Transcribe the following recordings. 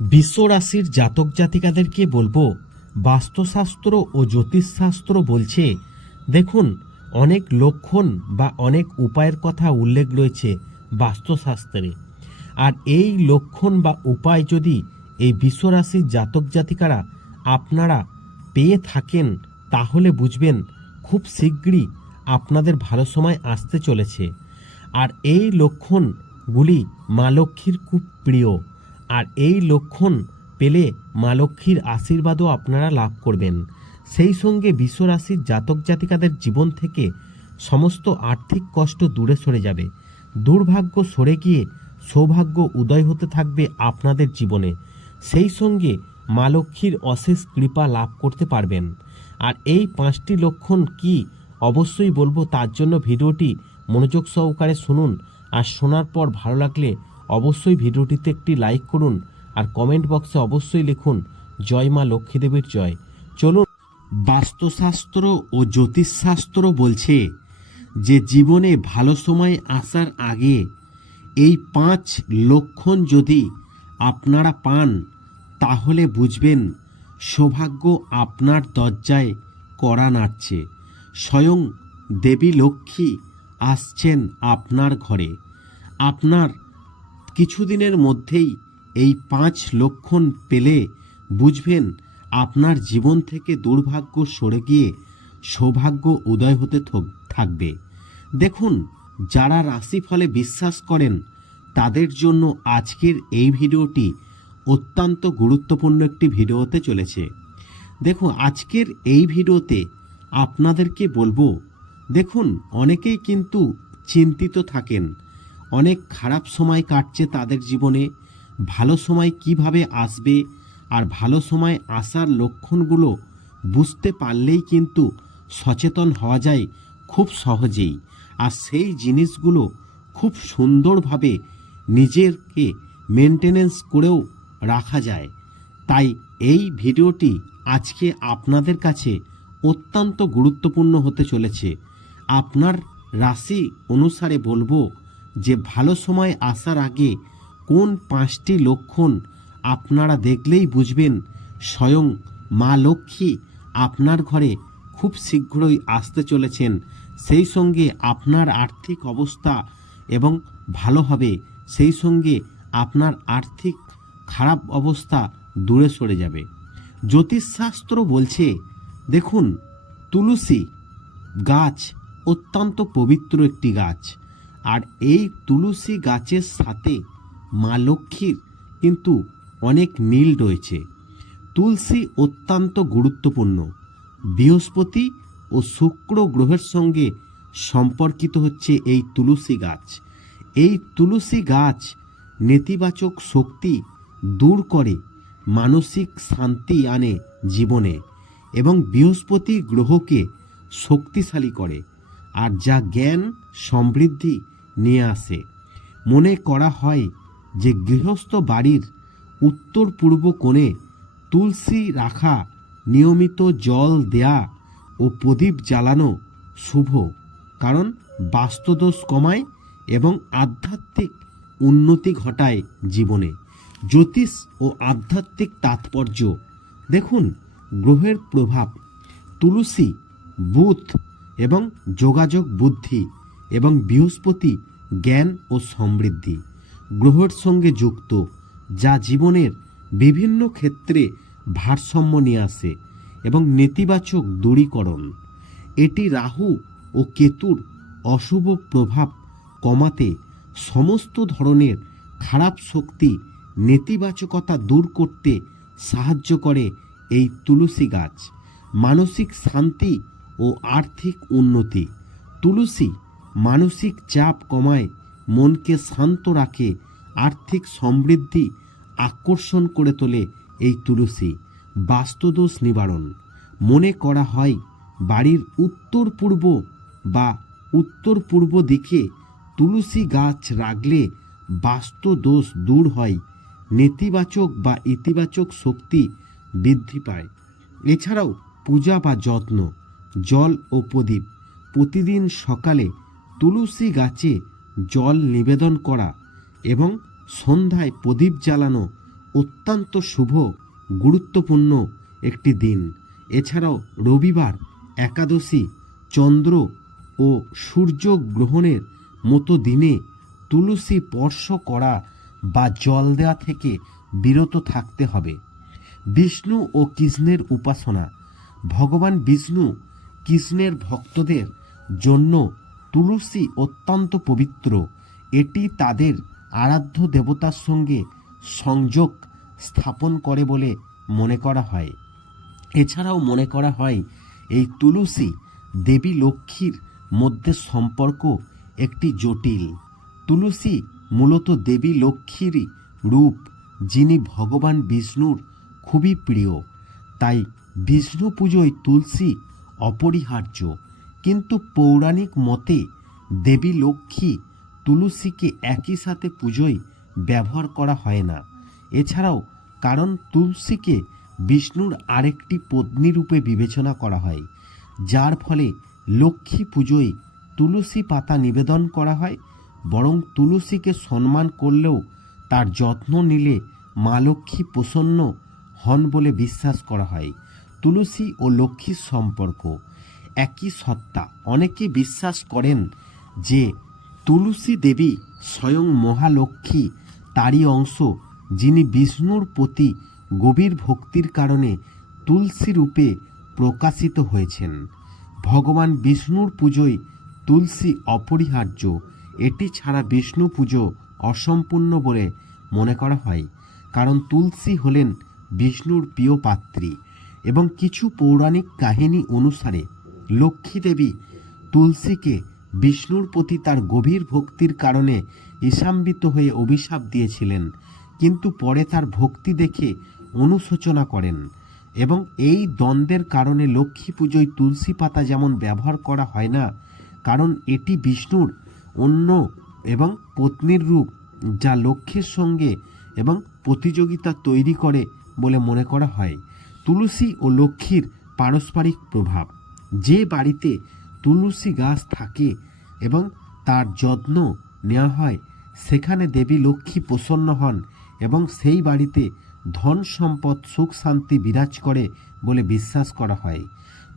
বিশ্ব রাশির জাতক জাতিকাদেরকে বলব, বাস্তুশাস্ত্র ও জ্যোতিষশাস্ত্র বলছে, দেখুন, অনেক লক্ষণ বা অনেক উপায়ের কথা উল্লেখ রয়েছে বাস্তুশাস্ত্রে। আর এই লক্ষণ বা উপায় যদি এই বিশ্বরাশির জাতক জাতিকারা আপনারা পেয়ে থাকেন, তাহলে বুঝবেন খুব শীঘ্রই আপনাদের ভালো সময় আসতে চলেছে। আর এই লক্ষণগুলি মা লক্ষ্মীর খুব প্রিয়। আর এই লক্ষণ পেলে মা লক্ষ্মীর আশীর্বাদও আপনারা লাভ করবেন। সেই সঙ্গে বিশ্বরাশির জাতক জাতিকাদের জীবন থেকে সমস্ত আর্থিক কষ্ট দূরে সরে যাবে। দুর্ভাগ্য সরে গিয়ে সৌভাগ্য উদয় হতে থাকবে আপনাদের জীবনে। সেই সঙ্গে মা লক্ষ্মীর অশেষ কৃপা লাভ করতে পারবেন। আর এই পাঁচটি লক্ষণ কি অবশ্যই বলব, তার জন্য ভিডিওটি মনোযোগ সহকারে শুনুন। আর শোনার পর ভালো লাগলে অবশ্যই ভিডিওটিতে একটি লাইক করুন আর কমেন্ট বক্সে অবশ্যই লিখুন, জয় মা লক্ষ্মীদেবীর জয়। চলুন, বাস্তুশাস্ত্র ও জ্যোতিষশাস্ত্র বলছে যে জীবনে ভালো সময় আসার আগে এই পাঁচ লক্ষণ যদি আপনারা পান, তাহলে বুঝবেন সৌভাগ্য আপনার দরজায় কড়া নাড়ছে। স্বয়ং দেবী লক্ষ্মী আসছেন আপনার ঘরে। আপনার কিছুদিনের মধ্যেই এই পাঁচ লক্ষণ পেলে, বুঝবেন, আপনার জীবন থেকে দুর্ভাগ্য সরে গিয়ে সৌভাগ্য উদয় হতে থাকবে। দেখুন, যারা রাশিফলে বিশ্বাস করেন, তাদের জন্য আজকের এই ভিডিওটি অত্যন্ত গুরুত্বপূর্ণ একটি ভিডিও হতে চলেছে। দেখুন, আজকের এই ভিডিওতে আপনাদেরকে বলব, দেখুন, অনেকেই কিন্তু চিন্তিত থাকেন অনেক খারাপ সময় কাটছে তাদের জীবনে, ভালো সময় কীভাবে আসবে আর ভালো সময় আসার লক্ষণগুলো বুঝতে পারলেই কিন্তু সচেতন হওয়া যায় খুব সহজেই। আর সেই জিনিসগুলো খুব সুন্দরভাবে নিজেরকে মেনটেনেন্স করেও রাখা যায়। তাই এই ভিডিওটি আজকে আপনাদের কাছে অত্যন্ত গুরুত্বপূর্ণ হতে চলেছে। আপনার রাশি অনুসারে বলব যে ভালো সময় আসার আগে কোন পাঁচটি লক্ষণ আপনারা দেখলেই বুঝবেন। স্বয়ং মা লক্ষ্মী আপনার ঘরে খুব শীঘ্রই আসতে চলেছেন। সেই সঙ্গে আপনার আর্থিক অবস্থা এবং ভালো হবে। সেই সঙ্গে আপনার আর্থিক খারাপ অবস্থা দূরে সরে যাবে। জ্যোতিষশাস্ত্র বলছে, দেখুন, তুলসী গাছ অত্যন্ত পবিত্র একটি গাছ। আর এই তুলসী গাছের সাথে মা লক্ষ্মীর কিন্তু অনেক মিল রয়েছে। তুলসী অত্যন্ত গুরুত্বপূর্ণ। বৃহস্পতি ও শুক্র গ্রহের সঙ্গে সম্পর্কিত হচ্ছে এই তুলসী গাছ। এই তুলসী গাছ নেতিবাচক শক্তি দূর করে, মানসিক শান্তি আনে জীবনে এবং বৃহস্পতি গ্রহকে শক্তিশালী করে। আর যা জ্ঞান সমৃদ্ধি নিয়ে আসে। মনে করা হয় যে গৃহস্থ বাড়ির উত্তর পূর্ব কোণে তুলসী রাখা, নিয়মিত জল দেয়া ও প্রদীপ জ্বালানো শুভ, কারণ বাস্তুদোষ কমায় এবং আধ্যাত্মিক উন্নতি ঘটায় জীবনে। জ্যোতিষ ও আধ্যাত্মিক তাৎপর্য, দেখুন, গ্রহের প্রভাব, তুলসী, বুধ এবং যোগাযোগ বুদ্ধি এবং বৃহস্পতি, জ্ঞান ও সমৃদ্ধি। গ্রহের সঙ্গে যুক্ত, যা জীবনের বিভিন্ন ক্ষেত্রে ভারসাম্য নিয়ে আসে এবং নেতিবাচক দূরীকরণ। এটি রাহু ও কেতুর অশুভ প্রভাব কমাতে সমস্ত ধরনের খারাপ শক্তি, নেতিবাচকতা দূর করতে সাহায্য করে এই তুলসী গাছ। মানসিক শান্তি ও আর্থিক উন্নতি। তুলসী মানসিক চাপ কমায়, মনকে শান্ত রাখে, আর্থিক সমৃদ্ধি আকর্ষণ করে তোলে এই তুলসী। বাস্তুদোষ নিবারণ। মনে করা হয়, বাড়ির উত্তর পূর্ব বা উত্তর পূর্ব দিকে তুলসী গাছ রাখলে বাস্তু দোষ দূর হয়, নেতিবাচক বা ইতিবাচক শক্তি বৃদ্ধি পায়। এছাড়াও পূজা বা যত্ন। জল ও প্রদীপ। প্রতিদিন সকালে তুলসী গাছে জল নিবেদন করা এবং সন্ধ্যায় প্রদীপ জ্বালানো অত্যন্ত শুভ, গুরুত্বপূর্ণ একটি দিন। এছাড়াও রবিবার একাদশী, চন্দ্র ও সূর্য গ্রহণের মতো দিনে তুলসী স্পর্শ করা বা জল দেওয়া থেকে বিরত থাকতে হবে। বিষ্ণু ও কৃষ্ণের উপাসনা। ভগবান বিষ্ণু কৃষ্ণের ভক্তদের জন্য তুলসী অত্যন্ত পবিত্র। এটি তাদের আরাধ্য দেবতার সঙ্গে সংযোগ স্থাপন করে বলে মনে করা হয়। এছাড়াও মনে করা হয়, এই তুলসী দেবী লক্ষ্মীর মধ্যে সম্পর্ক একটি জটিল। তুলসী মূলত দেবী লক্ষ্মীরই রূপ, যিনি ভগবান বিষ্ণুর খুবই প্রিয়। তাই বিষ্ণু পুজোয় তুলসী অপরিহার্য। কিন্তু পৌরাণিক মতে দেবী লক্ষ্মী তুলসীকে একই সাথে পুজোয় ব্যবহার করা হয় না। এছাড়াও কারণ তুলসীকে বিষ্ণুর আরেকটি পত্নী রূপে বিবেচনা করা হয়, যার ফলে লক্ষ্মী পুজোয় তুলসী পাতা নিবেদন করা হয়, বরং তুলসীকে সম্মান করলেও তার যত্ন নিলে মা লক্ষ্মী প্রসন্ন হন বলে বিশ্বাস করা হয়। তুলসী ও লক্ষ্মীর সম্পর্ক। একই সত্তা। অনেকে বিশ্বাস করেন যে তুলসী দেবী স্বয়ং মহালক্ষ্মী, তারই অংশ, যিনি বিষ্ণুর প্রতি গভীর ভক্তির কারণে তুলসী রূপে প্রকাশিত হয়েছেন। ভগবান বিষ্ণুর পুজোয় তুলসী অপরিহার্য। এটি ছাড়া বিষ্ণু পুজো অসম্পূর্ণ বলে মনে করা হয়, কারণ তুলসী হলেন বিষ্ণুর প্রিয় পাত্রী। এবং কিছু পৌরাণিক কাহিনী অনুসারে লক্ষ্মী দেবী তুলসীকে বিষ্ণুর প্রতি তার গভীর ভক্তির কারণে ঈশাম্বিত হয়ে অভিশাপ দিয়েছিলেন, কিন্তু পরে তার ভক্তি দেখে অনুশোচনা করেন এবং এই দ্বন্দ্বের কারণে লক্ষ্মী পুজোয় তুলসী পাতা যেমন ব্যবহার করা হয় না, কারণ এটি বিষ্ণুর অন্য এবং পত্নীর রূপ যা লক্ষ্মীর সঙ্গে এবং প্রতিযোগিতা তৈরি করে বলে মনে করা হয়। তুলসী ও লক্ষ্মীর পারস্পরিক প্রভাব। যে বাড়িতে তুলসী গাছ থাকে এবং তার যত্ন নেওয়া হয়, সেখানে দেবী লক্ষ্মী প্রসন্ন হন এবং সেই বাড়িতে ধন সম্পদ, সুখ শান্তি বিরাজ করে বলে বিশ্বাস করা হয়।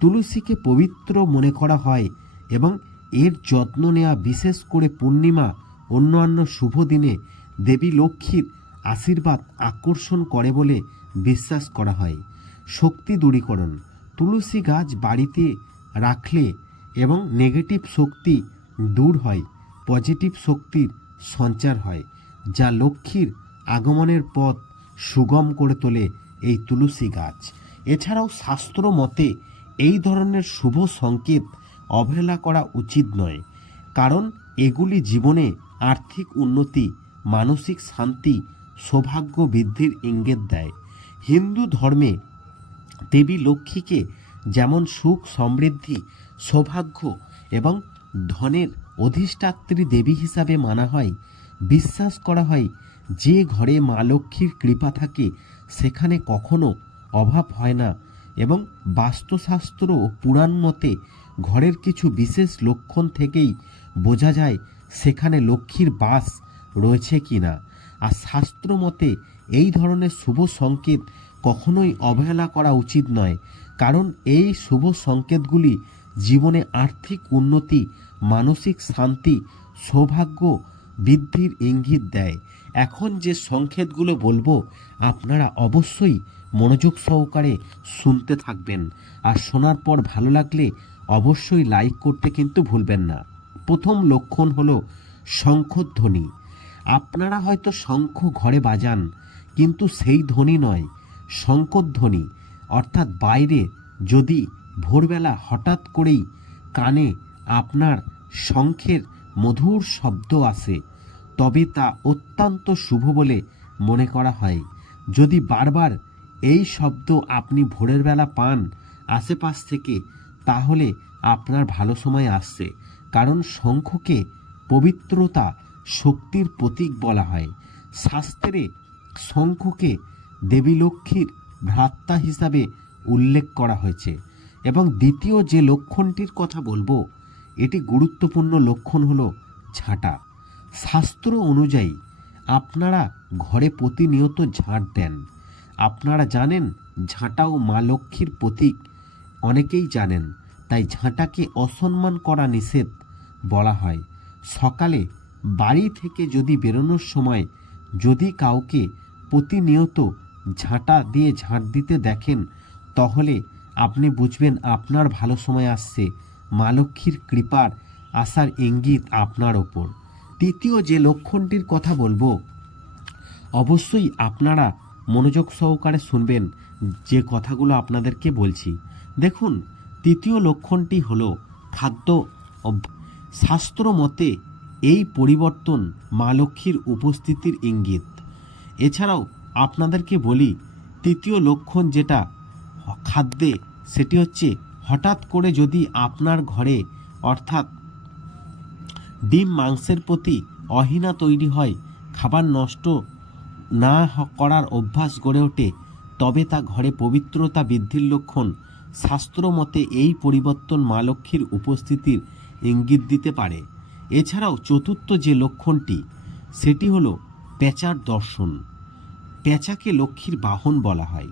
তুলসীকে পবিত্র মনে করা হয় এবং এর যত্ন নেওয়া, বিশেষ করে পূর্ণিমা, অন্যান্য শুভ দিনে দেবী লক্ষ্মীর আশীর্বাদ আকর্ষণ করে বলে বিশ্বাস করা হয়। শক্তি দূরীকরণ। তুলসী গাছ বাড়িতে রাখলে এবং নেগেটিভ শক্তি দূর হয় পজিটিভ শক্তির সঞ্চার হয়, যা লক্ষ্মীর আগমনের পথ সুগম করে তোলে এই তুলসী গাছ। এছাড়াও শাস্ত্র মতে এই ধরনের শুভ সংকেত অবহেলা করা উচিত নয়, কারণ এগুলি জীবনে আর্থিক উন্নতি, মানসিক শান্তি, সৌভাগ্য বৃদ্ধির ইঙ্গিত দেয়। হিন্দু ধর্মে দেবী লক্ষ্মীকে যেমন সুখ, সমৃদ্ধি, সৌভাগ্য এবং ধনের অধিষ্ঠাত্রী দেবী হিসাবে মানা হয়, বিশ্বাস করা হয়, যে ঘরে মা লক্ষ্মীর কৃপা থাকে, সেখানে কখনো অভাব হয় না এবং বাস্তুশাস্ত্র ও পুরাণ মতে ঘরের কিছু বিশেষ লক্ষণ থেকেই বোঝা যায় সেখানে লক্ষ্মীর বাস রয়েছে কিনা। আর শাস্ত্র মতে এই ধরনের শুভ সংকেত কখনোই অবহেলা করা উচিত নয়, কারণ এই শুভ সংকেতগুলি জীবনে আর্থিক উন্নতি, মানসিক শান্তি, সৌভাগ্য বৃদ্ধির ইঙ্গিত দেয়। এখন যে সংকেতগুলো বলব, আপনারা অবশ্যই মনোযোগ সহকারে শুনতে থাকবেন। আর শোনার পর ভালো লাগলে অবশ্যই লাইক করতে কিন্তু ভুলবেন না। প্রথম লক্ষণ হলো শঙ্খধ্বনি। আপনারা হয়তো শঙ্খ ঘরে বাজান, কিন্তু সেই ধ্বনি নয়। শঙ্করধ্বনি অর্থাৎ বাইরে যদি ভোরবেলা হঠাৎ করেই কানে আপনার শঙ্খের মধুর শব্দ আসে, তবে তা অত্যন্ত শুভ বলে মনে করা হয়। যদি বারবার এই শব্দ আপনি ভোরের বেলা পান আশেপাশ থেকে, তাহলে আপনার ভালো সময় আসছে, কারণ শঙ্খকে পবিত্রতা, শক্তির প্রতীক বলা হয়। শাস্ত্রে শঙ্খকে দেবী লক্ষ্মীর ভ্রাতা হিসাবে উল্লেখ করা হয়েছে। এবং দ্বিতীয় যে লক্ষণটির কথা বলব, এটি গুরুত্বপূর্ণ লক্ষণ হলো ঝাঁটা শাস্ত্র অনুযায়ী আপনারা ঘরে প্রতিনিয়ত ঝাঁট দেন। আপনারা জানেন, ঝাঁটাও মা লক্ষ্মীর প্রতীক, অনেকেই জানেন। তাই ঝাঁটাকে অসম্মান করা নিষেধ বলা হয়। সকালে বাড়ি থেকে যদি বেরোনোর সময় যদি কাউকে প্রতিনিয়ত ঝাঁটা দিয়ে ঝাঁট দিতে দেখেন, তাহলে আপনি বুঝবেন আপনার ভালো সময় আসছে। মা লক্ষ্মীর কৃপার আসার ইঙ্গিত আপনার ওপর। তৃতীয় যে লক্ষণটির কথা বলব, অবশ্যই আপনারা মনোযোগ সহকারে শুনবেন যে কথাগুলো আপনাদেরকে বলছি। দেখুন, তৃতীয় লক্ষণটি হলো খাদ্য শাস্ত্র মতে এই পরিবর্তন মা লক্ষ্মীর উপস্থিতির ইঙ্গিত। এছাড়াও আপনাদেরকে বলি, তৃতীয় লক্ষণ যেটা, খাদ্যে, সেটি হচ্ছে হঠাৎ করে যদি আপনার ঘরে, অর্থাৎ ডিম মাংসের প্রতি অহিনা তৈরি হয়, খাবার নষ্ট না করার অভ্যাস গড়ে ওঠে, তবে তা ঘরে পবিত্রতা বৃদ্ধির লক্ষণ। শাস্ত্র মতে এই পরিবর্তন মা লক্ষ্মীর উপস্থিতির ইঙ্গিত দিতে পারে। এছাড়াও চতুর্থ যে লক্ষণটি, সেটি হলো পেঁচার দর্শন। পেঁচাকে লক্ষ্মীর বাহন বলা হয়।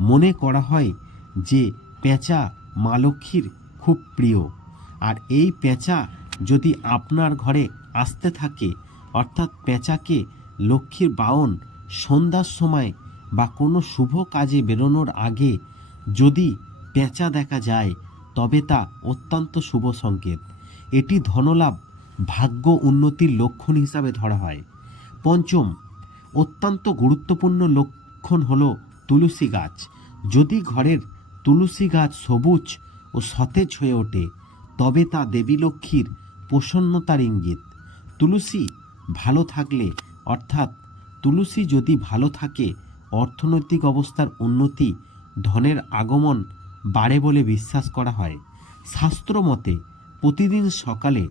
মনে করা হয় যে পেঁচা মা লক্ষ্মীর খুব প্রিয়। আর এই পেঁচা যদি আপনার ঘরে আসতে থাকে, অর্থাৎ পেঁচাকে লক্ষ্মীর বাহন সন্ধ্যার সময় বা কোনো শুভ কাজে বেরোনোর আগে যদি পেঁচা দেখা যায়, তবে তা অত্যন্ত শুভ সংকেত। এটি ধনলাভ ভাগ্য উন্নতির লক্ষণ হিসাবে ধরা হয়। পঞ্চম অত্যন্ত গুরুত্বপূর্ণ লক্ষণ হল তুলসী গাছ। যদি ঘরের তুলসী গাছ সবুজ ও সতেজ হয়ে ওঠে, তবে তা দেবী লক্ষ্মীর প্রসন্নতার ইঙ্গিত। তুলসী ভালো থাকলে, অর্থাৎ তুলসী যদি ভালো থাকে, অর্থনৈতিক অবস্থার উন্নতি, ধনের আগমন বাড়ে বলে বিশ্বাস করা হয়। শাস্ত্র মতে, প্রতিদিন সকালে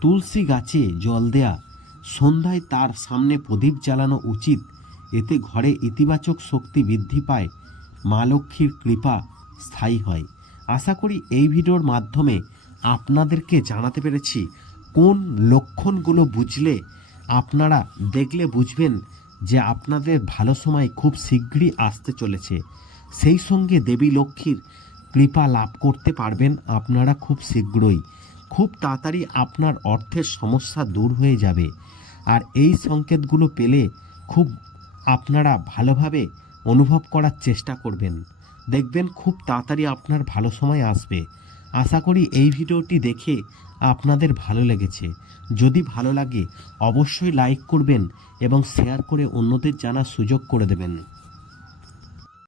তুলসী গাছে জল দেয়া সন্ধ্যায় তার সামনে প্রদীপ জ্বালানো উচিত। এতে ঘরে ইতিবাচক শক্তি বৃদ্ধি পায়। মা লক্ষ্মীর কৃপা স্থায়ী হয়। আশা করি এই ভিডিওর মাধ্যমে আপনাদেরকে জানাতে পেরেছি কোন লক্ষণগুলো বুঝলে আপনারা দেখলে বুঝবেন যে আপনাদের ভালো সময় খুব শীঘ্রই আসতে চলেছে। সেই সঙ্গে দেবী লক্ষ্মীর কৃপা লাভ করতে পারবেন আপনারা খুব শীঘ্রই। খুব তাড়াতাড়ি আপনার অর্থের সমস্যা দূর হয়ে যাবে। আর এই সংকেতগুলো পেলে খুব আপনারা ভালোভাবে অনুভব করার চেষ্টা করবেন। দেখবেন খুব তাড়াতাড়ি আপনার ভালো সময় আসবে। আশা করি এই ভিডিওটি দেখে আপনাদের ভালো লেগেছে। যদি ভালো লাগে, অবশ্যই লাইক করবেন এবং শেয়ার করে অন্যদের জানার সুযোগ করে দেবেন।